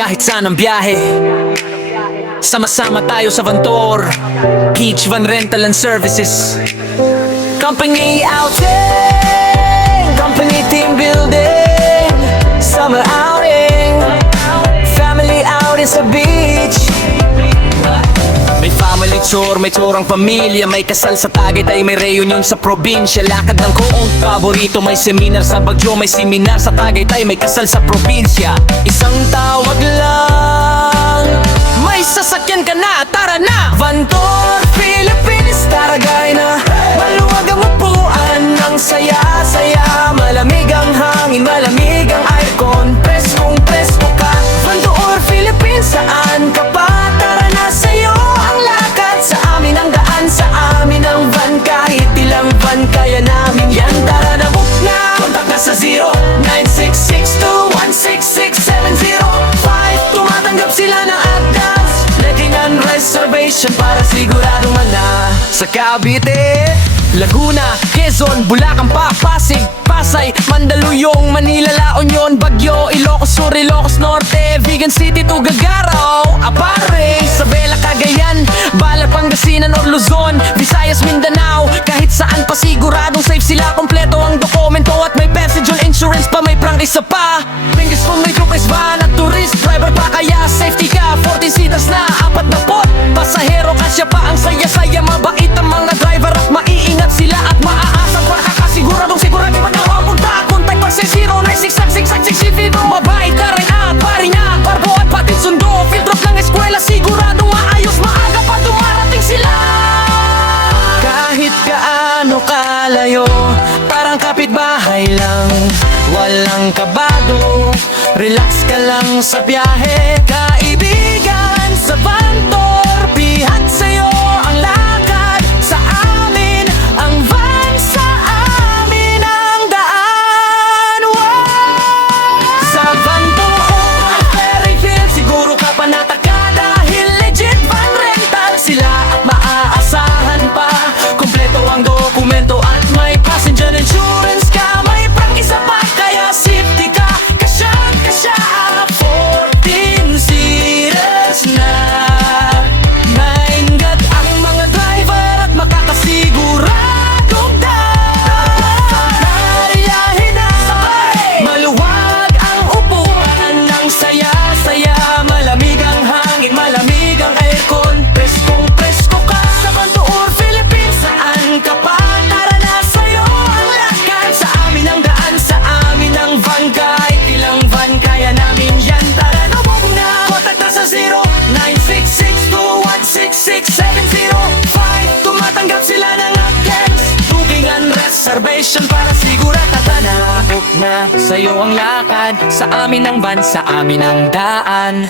kahit saan ang biyahe. Sama-sama tayo sa Vantor, Peach Van Rental and Services. Company outing, company team building, summer outing, family outing sa beach. May family tour, may tour ang pamilya, may kasal sa Tagaytay, may reunion sa probinsya. Lakad ng koong paborito, may seminar sa Baguio, may seminar sa Tagaytay, may kasal sa probinsya. Isang tawag lang, may sasakyan ka na, tara na! Vantor, Philippines, taragay na. Maluwag ang upuan, ang saya-saya. Malamig ang hangin, malamig ang aircon. Preskong presko ka, Vantor, Philippines, saan ka pa? Tara na sa'yo ang lakad, sa amin ang daan, sa amin ang van. Kahit ilang van, kaya namin yan. Tara na, book na, kontak na sa 0966216670. Tumatanggap sila ng advance, letting on reservation para siguradong mana. Sa Cavite, Laguna, Quezon, Bulacan pa, Pasig, Pasay, Mandaluyong, Manila, La Union, Baguio, Ilocos Sur, Ilocos Norte, Vigan City, Tuguegarao, Apare, Isabela, Cagayan, Baler, Pangasinan or Luzon, Visayas, Mindanao. Kahit saan pa siguradong safe sila, kompleto ang dokumento at may passenger insurance pa, may prangkisa pa. Pingis kung may group van at tourist driver pa, kaya safety ka. 14 seaters na, 40 pasahero, kasya pa ang saya-saya. Mabait ang mga driver at maiingat sila at maaasang makakasiguradong sigurado pa na mapunta. Contact pa sa 09666666. Mabait ka rin at paring at barbo at pati sundo. Field trip ng eskwela, siguradong maayos, maaga pa dumarating sila. Kahit gaano kalayo, parang kapitbahay lang, walang kabado. Relax ka lang sa biyahe, kaibigan sa Vantor. Pihat sa'yo ang lakad, sa amin ang van, sa amin ang daan. Sa Vantor o Ferryfield, siguro ka pa nataka dahil legit van rental sila at maaasahan pa. Kompleto ang dokumento at may passenger insurance ka, may prangkisa pa, kaya safety ka. Kasya 14 seaters na. Maingat ang mga driver at makakasiguradong nariyahin na. Maluwag ang upuan, ang saya-saya. Malamig ang hangin, malamig ang aircon. Preskong presko ka sa Vantor, Philippines, saan ka pa? Tara na sa'yo ang lakad, sa amin ang daan, sa amin ang van. Kahit ilang van, kaya namin yan. Tara na, book na, kontak na sa 0966216670. Tumatanggap sila ng attempts, booking and reservation para sigurado. Tara na, book na, sa'yo ang lakad, sa amin ang van, sa amin ang daan.